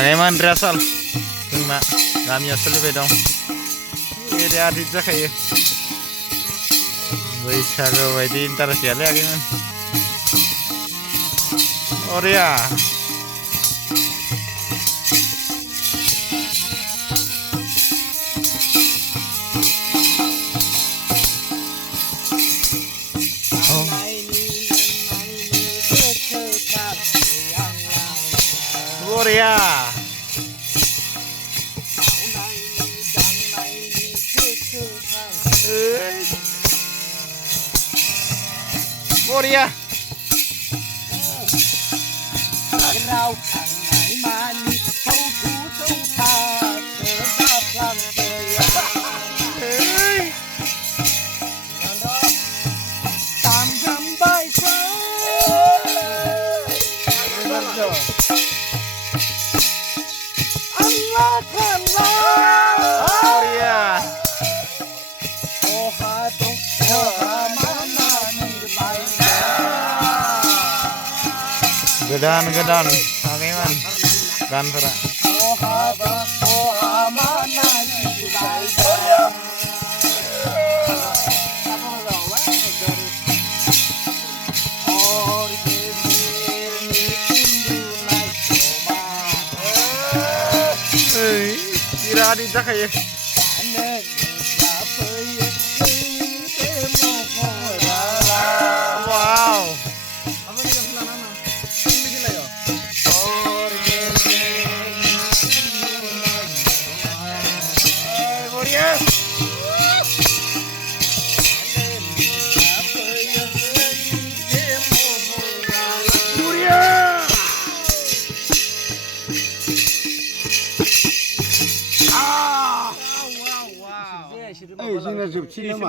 Eman riyasal जोंना गामियाव सोलिबाय दं एरिया आदित जाखायो बैसागु बायदि इन्टारेस्ट गैयालै आगैमोन अरिया Korea Korea rau thằng này mà đi thâu thú châu ta trở ra làm trời tam dăm bay sớm Allah Allah Korea oha tung oha mana ni bay Gedan Ageman Ganfera oha mana ni bay Kira di jakai wow哎，现在就7年嘛。